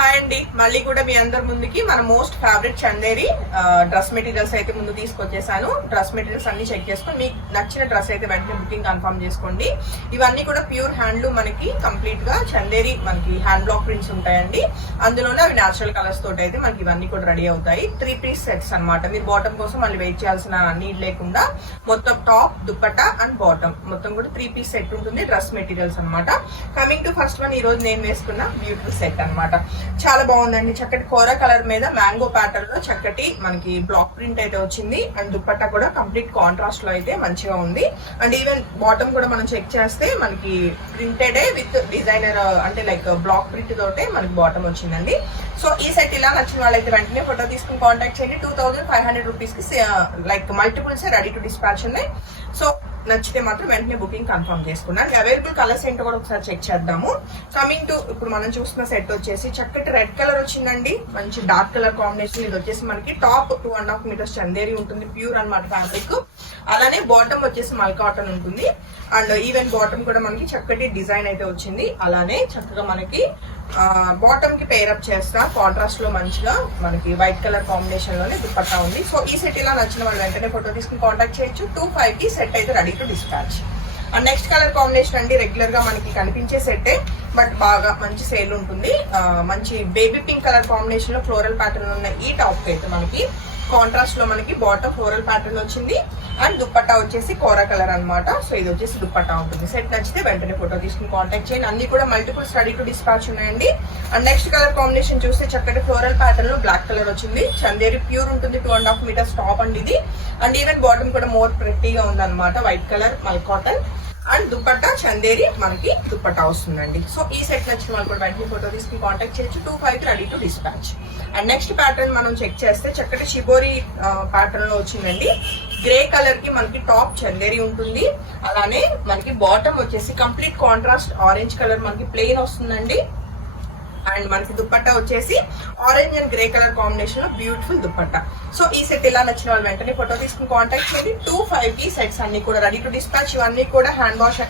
Hi అండి, మళ్ళీ కూడా మీ అందరి ముందుకి మన most favourite Chanderi dress materials అయితే ముందు తీసుకొచ్చేసాను. డ్రెస్ మెటీరియల్స్ అన్ని చెక్ చేసుకొని మీకు నచ్చిన డ్రెస్ అయితే వెంటనే బుకింగ్ కన్ఫర్మ్ చేసుకోండి. ఇవన్నీ కూడా ప్యూర్ హ్యాండ్లూమ్, మనకి కంప్లీట్ గా చందేరి మనకి హ్యాండ్ బ్లాక్ ప్రింట్స్ ఉంటాయండి. అందులోనే అవి న్యాచురల్ కలర్స్ తోటి అయితే మనకి ఇవన్నీ కూడా రెడీ అవుతాయి. 3 పీస్ సెట్స్ అనమాట. మీరు బాటమ్ కోసం మళ్ళీ వెయిట్ చేయాల్సిన నీడ్ లేకుండా మొత్తం టాప్, దుప్పట్టా అండ్ బాటమ్ మొత్తం కూడా 3 పీస్ సెట్ ఉంటుంది. డ్రెస్ మెటీరియల్స్ అనమాట. కమింగ్ టు ఫస్ట్ వన్, ఈ రోజు నేను వేసుకున్న బ్యూటిఫుల్ సెట్ అనమాట. చాలా బాగుందండి. చక్కటి కోరా కలర్ మీద మ్యాంగో ప్యాటర్న్ లో చక్కటి మనకి బ్లాక్ ప్రింట్ అయితే వచ్చింది. అండ్ దుప్పట్టా కూడా కంప్లీట్ కాంట్రాస్ట్ లో అయితే మంచిగా ఉంది. అండ్ ఈవెన్ బాటమ్ కూడా మనం చెక్ చేస్తే మనకి ప్రింటెడ్ విత్ డిజైనర్ అంటే లైక్ బ్లాక్ ప్రింట్ తోటే మనకి బాటమ్ వచ్చిందండి. సో ఈ సెట్ ఇలా నచ్చిన వాళ్ళైతే వెంటనే ఫోటో తీసుకుని కాంటాక్ట్ చేయండి. 2500 రూపీస్ కి like multiples ready to dispatch ఉన్నాయి. సో నచ్చితే మాత్రం వెంటనే బుకింగ్ కన్ఫర్మ్ చేసుకున్నాను. అవైలబుల్ కలర్స్ ఏంటో కూడా ఒకసారి చెక్ చేద్దాము. కమింగ్ టు ఇప్పుడు మనం చూస్తున్న సెట్ వచ్చేసి చక్కటి రెడ్ కలర్ వచ్చిందండి. మంచి డార్క్ కలర్ కాంబినేషన్. ఇది వచ్చేసి మనకి టాప్ 2.5 మీటర్స్ చందేరి ఉంటుంది, ప్యూర్ అనమాట ఫ్యాబ్రిక్. అలానే బాటమ్ వచ్చేసి మల్ కాటన్ ఉంటుంది. అండ్ ఈవెన్ బాటమ్ కూడా మనకి చక్కటి డిజైన్ అయితే వచ్చింది. అలానే చక్కగా మనకి బాటమ్ కి పేరప్ చేస్తా కాంట్రాస్ట్ లో మంచిగా మనకి వైట్ కలర్ కాంబినేషన్ లోనే దుప్పట్టా ఉంది. సో ఈ సెట్ ఇలా నచ్చిన వాళ్ళు వెంటనే ఫోటో తీసుకుని కాంటాక్ట్ చేయొచ్చు. 25 కి సెట్ అయితే ready to dispatch. And next colour combination అండి, రెగ్యులర్ గా మనకి కనిపించే సెట్టే, బట్ బాగా మంచి సేల్ ఉంటుంది. మంచి బేబీ పింక్ కలర్ కాంబినేషన్ లో ఫ్లోరల్ ప్యాటర్న్ ఉన్న ఈ టాప్ అయితే మనకి కాంట్రాస్ట్ లో మనకి బాటమ్ ఫ్లోరల్ ప్యాటర్న్ వచ్చింది. అండ్ దుప్పట్టా వచ్చేసి కోరా కలర్ అనమాట. సో ఇది వచ్చేసి దుప్పట్టా ఉంటుంది. సెట్ నచ్చితే వెంటనే ఫోటో తీసుకుని కాంటాక్ట్ చేయండి. అన్ని కూడా మల్టిపుల్స్ రెడీ టు డిస్పాచ్ ఉన్నాయండి. అండ్ నెక్స్ట్ కలర్ కాంబినేషన్ చూస్తే చక్కటి ఫ్లోరల్ ప్యాటర్న్ లో బ్లాక్ కలర్ వచ్చింది. చందేరి ప్యూర్ ఉంటుంది, 2.5 మీటర్స్ టాప్ అండి ఇది. అండ్ ఈవెన్ బాటమ్ కూడా మోర్ ప్రెట్టీగా ఉందన్నమాట. వైట్ కలర్ మల్ కాటన్ అండ్ దుప్పట్టా చందేరి మనకి దుప్పట్టా వస్తుందండి. సో ఈ సెట్ నచ్చిన వాళ్ళు కూడా వెంటనే ఫోటో తీసుకుని కాంటాక్ట్ చేయొచ్చు. 25 ready to dispatch. And next pattern మనం చెక్ చేస్తే చక్కటి షిబోరి ప్యాటర్న్ లో వచ్చిందండి. గ్రే కలర్ కి మనకి టాప్ చందేరి ఉంటుంది. అలానే మనకి బాటమ్ వచ్చేసి కంప్లీట్ కాంట్రాస్ట్ ఆరెంజ్ కలర్ మనకి ప్లెయిన్ వస్తుందండి. అండ్ మనకి దుప్పట్టా వచ్చేసి orange and grey colour combination లో బ్యూటిఫుల్ దుప్పట్టా. సో ఈ సెట్ ఇలా నచ్చిన వాళ్ళు వెంటనే ఫోటో తీసుకుని కాంటాక్ట్ చేయండి. 25 కి సెట్స్ అన్ని కూడా రెడీ టు డిస్పాచ్. ఇవన్నీ కూడా hand wash,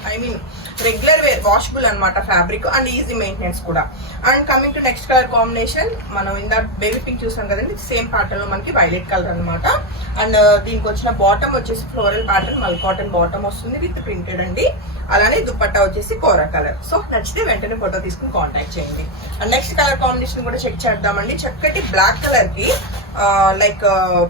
regular wear washable అనమాట ఫ్యాబ్రిక్ అండ్ ఈజీ మెయింటెనెన్స్ కూడా. And coming to next colour combination, మనం ఇందా బేబీ పింక్ చూసాం కదండి, సేమ్ ప్యాటర్న్ లో మనకి వైలెట్ కలర్ అనమాట. అండ్ దీనికి వచ్చిన బాటమ్ వచ్చేసి ఫ్లోరల్ ప్యాటర్న్ మల్ కాటన్ బాటమ్ వస్తుంది విత్ ప్రింటెడ్ అండి. అలానే దుప్పట్టా వచ్చేసి కోరా కలర్. సో నచ్చితే వెంటనే ఫోటో తీసుకుని కాంటాక్ట్ చేయండి. అండ్ నెక్స్ట్ కలర్ కాంబినేషన్ కూడా చెక్ చేద్దామండి. చక్కటి బ్లాక్ కలర్ కి లైక్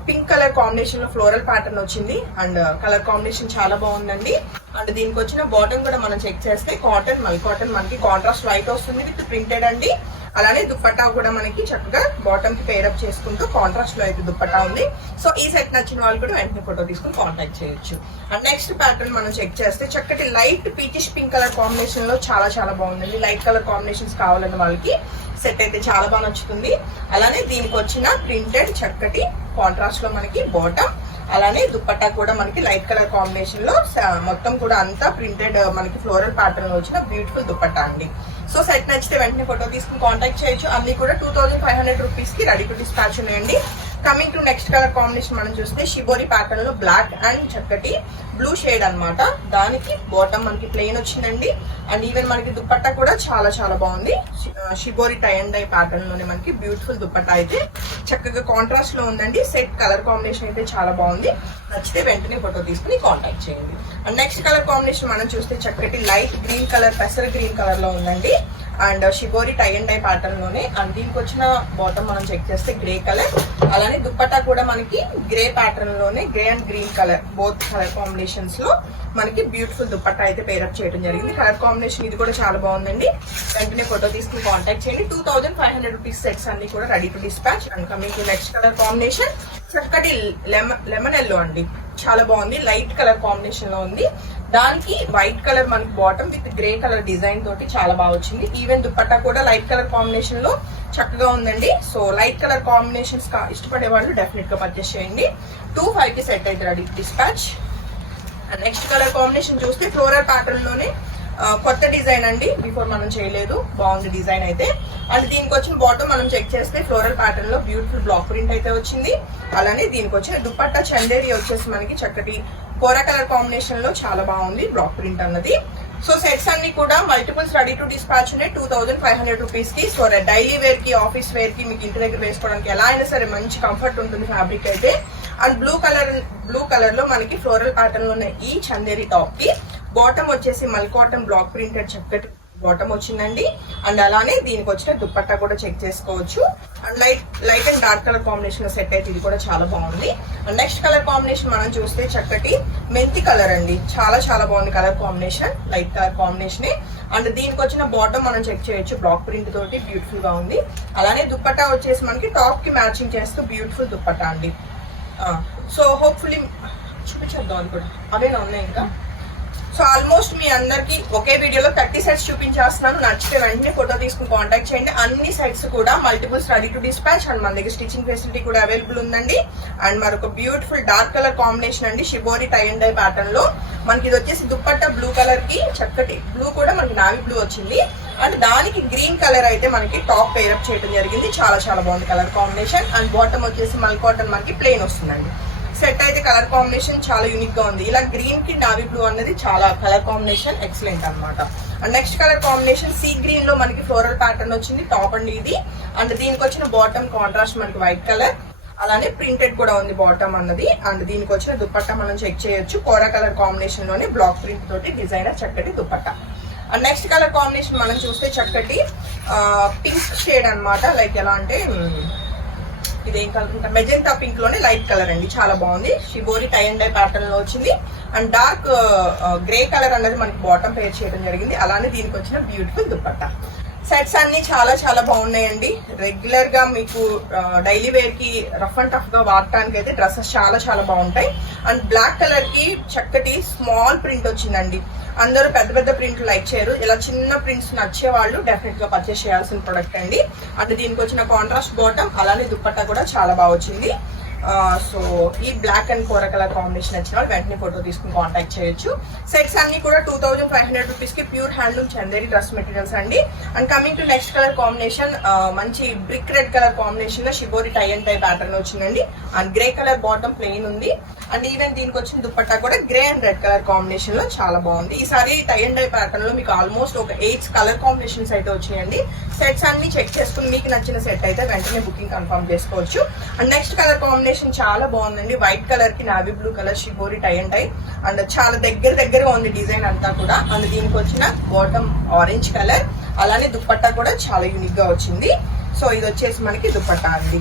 పింక్ కలర్ కాంబినేషన్ లో ఫ్లోరల్ ప్యాటర్న్ వచ్చింది. అండ్ కలర్ కాంబినేషన్ చాలా బాగుందండి. అండ్ దీనికి వచ్చిన బాటమ్ కూడా మనం చెక్ చేస్తే కాటన్ మల్ కాటన్ మనకి కాంట్రాస్ట్ వైట్ వస్తుంది విత్ ప్రింటెడ్ అండి. అలానే దుప్పట్టా కూడా మనకి చక్కగా బాటమ్ కి పేరప్ చేసుకుంటూ కాంట్రాస్ట్ లో అయితే దుప్పట్టా ఉంది. సో ఈ సెట్ నచ్చిన వాళ్ళు కూడా వెంటనే ఫోటో తీసుకుని కాంటాక్ట్ చేయొచ్చు. అండ్ నెక్స్ట్ ప్యాటర్న్ మనం చెక్ చేస్తే చక్కటి light peachish pink colour combination లో చాలా చాలా బాగుందండి. లైట్ కలర్ కాంబినేషన్స్ కావాలన్న వాళ్ళకి సెట్ అయితే చాలా బాగా నచ్చుతుంది. అలానే దీనికి వచ్చిన ప్రింటెడ్ చక్కటి కాంట్రాస్ట్ లో మనకి బాటమ్, అలానే దుప్పట్టా కూడా మనకి లైట్ కలర్ కాంబినేషన్ లో మొత్తం కూడా అంతా ప్రింటెడ్ మనకి ఫ్లోరల్ ప్యాటర్న్ లో వచ్చిన బ్యూటిఫుల్ దుప్పట్టా అండి. సో సెట్ నచ్చితే వెంటనే ఫోటో తీసుకుని కాంటాక్ట్ చేయొచ్చు. అన్ని కూడా 2500 రూపీస్ కి రెడీ టు డిస్పాచ్ ఉన్నాయండి. Coming to next colour combination మనం చూస్తే షిబోరి ప్యాటర్న్ లో బ్లాక్ అండ్ చక్కటి బ్లూ షేడ్ అనమాట. దానికి బాటమ్ మనకి ప్లెయిన్ వచ్చిందండి. అండ్ ఈవెన్ మనకి దుప్పట్టా కూడా చాలా చాలా బాగుంది. Shibori tie and dye pattern లోనే మనకి బ్యూటిఫుల్ దుప్పట్టా అయితే చక్కగా కాంట్రాస్ట్ లో ఉందండి. సెట్ కలర్ కాంబినేషన్ అయితే చాలా బాగుంది. నచ్చితే వెంటనే ఫోటో తీసుకుని కాంటాక్ట్ చేయండి. అండ్ నెక్స్ట్ కలర్ కాంబినేషన్ మనం చూస్తే చక్కటి లైట్ గ్రీన్ కలర్, పెసర గ్రీన్ కలర్ లో ఉందండి. And shibori tie and dye pattern లోనే. అండ్ దీనికి వచ్చిన బాటమ్ మనం చెక్ చేస్తే గ్రే కలర్. అలానే దుప్పట్టా కూడా మనకి గ్రే ప్యాటర్న్ లోనే, grey and green colour both colour combinations లో మనకి బ్యూటిఫుల్ దుప్పట్టా అయితే పేరప్ చేయడం జరిగింది. కలర్ కాంబినేషన్ ఇది కూడా చాలా బాగుందండి. వెంటనే ఫోటో తీసుకుని కాంటాక్ట్ చేయండి. 2500 రూపీస్ సెట్స్ అన్ని కూడా ready to dispatch. And coming to next colour combination చక్కటి లెమన్ ఎల్లో అండి. చాలా బాగుంది. లైట్ కలర్ కాంబినేషన్ లో ఉంది. దానికి వైట్ కలర్ మనకి bottom with grey colour design తోటి చాలా బాగా వచ్చింది. ఈవెన్ దుప్పట్టా కూడా లైట్ కలర్ కాంబినేషన్ లో చక్కగా ఉందండి. సో లైట్ కలర్ కాంబినేషన్స్ ఇష్టపడే వాళ్ళు డెఫినెట్ గా పర్చేస్ చేయండి. 25 కి సెట్ అయితే ready dispatch. Next colour combination చూస్తే ఫ్లోరల్ ప్యాటర్న్ లోనే కొత్త డిజైన్ అండి. బిఫోర్ మనం చేయలేదు, బాగుంది డిజైన్ అయితే. అండ్ దీనికి వచ్చిన బాటమ్ మనం చెక్ చేస్తే ఫ్లోరల్ ప్యాటర్న్ లో బ్యూటిఫుల్ బ్లాక్ ప్రింట్ అయితే వచ్చింది. అలానే దీనికి వచ్చిన దుప్పట్టా చందేరి వచ్చేసి మనకి చక్కటి కోరా కలర్ కాంబినేషన్ లో చాలా బాగుంది బ్లాక్ ప్రింట్ అన్నది. సో సెట్స్ అన్ని కూడా మల్టిపుల్స్ రెడీ టు డిస్పాచ్ ఉన్నాయి 2500 రూపీస్ కి. సో డైలీ వేర్ కి, ఆఫీస్ వేర్ కి, మీకు ఇంటి దగ్గర వేసుకోవడానికి ఎలా అయినా సరే మంచి కంఫర్ట్ ఉంటుంది ఫ్యాబ్రిక్ అయితే. అండ్ బ్లూ కలర్ లో మనకి ఫ్లోరల్ ప్యాటర్న్ లో ఉన్న ఈ చందేరి టాప్ కి బాటమ్ వచ్చేసి మల్ కాటన్ బ్లాక్ ప్రింటెడ్ చక్కటి బాటమ్ వచ్చిందండి. అండ్ అలానే దీనికి వచ్చిన దుప్పట్టా కూడా చెక్ చేసుకోవచ్చు. And light and dark colour combination లో సెట్ అయితే ఇది కూడా చాలా బాగుంది. అండ్ నెక్స్ట్ కలర్ కాంబినేషన్ మనం చూస్తే చక్కటి మెంతి కలర్ అండి, చాలా చాలా బాగుంది colour combination, light colour combination. And దీనికి వచ్చిన బాటమ్ మనం చెక్ చేయొచ్చు, బ్లాక్ ప్రింట్ తోటి బ్యూటిఫుల్ గా ఉంది. అలానే దుప్పట్టా వచ్చేసి మనకి టాప్ కి మ్యాచింగ్ చేస్తూ బ్యూటిఫుల్ దుప్పట్టా అండి. సో హోప్ఫుల్లీ చూపించేద్దాం అది కూడా, అవేనా ఉన్నాయి ఇంకా. సో ఆల్మోస్ట్ మీ అందరికి ఒకే వీడియోలో 30 సెట్స్ చూపించేస్తున్నాను. నచ్చితే వెంటనే ఫోటో తీసుకుని కాంటాక్ట్ చేయండి. అన్ని సెట్స్ కూడా multiples ready to dispatch and మన దగ్గర స్టిచింగ్ ఫెసిలిటీ కూడా అవైలబుల్ ఉందండి. అండ్ మరొక బ్యూటిఫుల్ డార్క్ కలర్ కాంబినేషన్ అండి, shibori tie and dye pattern లో మనకి ఇది వచ్చేసి దుప్పట్టా బ్లూ కలర్ కి చక్కటి బ్లూ కూడా మనకి నావీ బ్లూ వచ్చింది. అండ్ దానికి గ్రీన్ కలర్ అయితే మనకి టాప్ పేరప్ చేయడం జరిగింది. చాలా చాలా బాగుంది కలర్ కాంబినేషన్. అండ్ బాటమ్ వచ్చేసి మల్ కాటన్ మనకి ప్లెయిన్ వస్తుందండి. సెట్ అయితే కలర్ కాంబినేషన్ చాలా యూనిక్ గా ఉంది. ఇలా గ్రీన్ కి నావీ బ్లూ అన్నది చాలా కలర్ కాంబినేషన్ ఎక్సలెంట్ అనమాట. And next colour combination sea green లో మనకి ఫ్లోరల్ ప్యాటర్న్ వచ్చింది టాప్ అండి ఇది. అండ్ దీనికి వచ్చిన బాటమ్ కాంట్రాస్ట్ మనకి వైట్ కలర్, అలానే ప్రింటెడ్ కూడా ఉంది బాటమ్ అన్నది. అండ్ దీనికి వచ్చిన దుప్పట్టా మనం చెక్ చేయొచ్చు, కోరా కలర్ కాంబినేషన్ లోనే బ్లాక్ ప్రింట్ తోటి డిజైనర్ చక్కటి dupatta. And next colour combination మనం చూస్తే చక్కటి పింక్ షేడ్ అనమాట, లైక్ ఎలా అంటే ఇదేం కలర్, మెజెంటా పింక్ లోనే లైట్ కలర్ అండి, చాలా బాగుంది. Shibori tie and dye pattern లో వచ్చింది. అండ్ డార్క్ గ్రే కలర్ అన్నది మనకి బాటమ్ పేర్ చేయడం జరిగింది. అలానే దీనికి వచ్చిన బ్యూటిఫుల్ దుప్పట్టా. సెట్స్ అన్ని చాలా చాలా బాగున్నాయండి. రెగ్యులర్ గా మీకు డైలీ వేర్ కి రఫ్ అండ్ టఫ్ గా వాడటానికి అయితే డ్రెస్సెస్ చాలా చాలా బాగుంటాయి. అండ్ బ్లాక్ కలర్ కి చక్కటి స్మాల్ ప్రింట్ వచ్చిందండి. అందరూ పెద్ద పెద్ద ప్రింట్లు లైక్ చేయరు, ఇలా చిన్న ప్రింట్స్ నచ్చే వాళ్ళు డెఫినెట్ గా పర్చేస్ చేయాల్సిన ప్రొడక్ట్ అండి. అంటే దీనికి వచ్చిన కాంట్రాస్ట్ బాటమ్ అలానే దుప్పట్టా కూడా చాలా బాగా వచ్చింది. సో ఈ బ్లాక్ అండ్ కోర కలర్ కాంబినేషన్ వచ్చిన వాళ్ళు వెంటనే ఫోటో తీసుకుని కాంటాక్ట్ చేయొచ్చు. సెట్స్ అన్ని కూడా 2500 రూపీస్ కి pure handloom Chanderi dress materials అండి. And coming to next colour combination, మంచి బ్రిక్ రెడ్ కలర్ కాంబినేషన్ లో shibori tie and tie pattern వచ్చిందండి. And grey colour bottom plain ఉంది. అండ్ ఈవెన్ దీనికి వచ్చిన దుప్పట్టా కూడా grey and red colour combination లో చాలా బాగుంది. ఈసారి టై అండ్ టై ప్యాటర్న్ లో మీకు ఆల్మోస్ట్ ఒక 8 కలర్ కాంబినేషన్స్ అయితే వచ్చాయండి. సెట్స్ అన్ని చెక్ చేసుకుని మీకు నచ్చిన సెట్ అయితే వెంటనే బుకింగ్ కన్ఫర్మ్ చేసుకోవచ్చు. అండ్ నెక్స్ట్ కలర్ కాంబినేషన్ చాలా బాగుందండి, వైట్ కలర్ కి navy blue colour shibori tie and tie. And చాలా దగ్గరగా ఉంది డిజైన్ అంతా కూడా. అండ్ దీనికి వచ్చిన బాటమ్ ఆరెంజ్ కలర్, అలానే దుప్పట్టా కూడా చాలా యూనిక్ గా వచ్చింది. సో ఇది వచ్చేసి మనకి దుప్పట్టా అండి,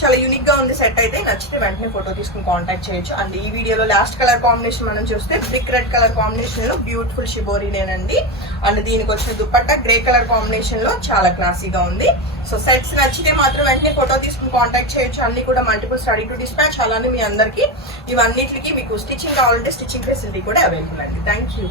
చాలా యూనిక్ గా ఉంది సెట్ అయితే. నచ్చితే వెంటనే ఫోటో తీసుకుని కాంటాక్ట్ చేయొచ్చు. అండ్ ఈ వీడియోలో లాస్ట్ కలర్ కాంబినేషన్ మనం చూస్తే బ్రిక్ రెడ్ కలర్ కాంబినేషన్ లో బ్యూటిఫుల్ షిబోరీనేనండి. అండ్ దీనికి వచ్చిన దుప్పట్టా గ్రే కలర్ కాంబినేషన్ లో చాలా క్లాసీగా ఉంది. సో సెట్స్ నచ్చితే మాత్రం వెంటనే ఫోటో తీసుకుని కాంటాక్ట్ చేయొచ్చు. అన్ని కూడా మల్టిపుల్స్ రెడీ టు డిస్పాచ్. అలానే మీ అందరికి ఇవన్నిటికి మీకు స్టిచ్చింగ్ కావాలంటే స్టిచ్చింగ్ ఫెసిలిటీ కూడా అవైలబుల్ అండి. Thank you.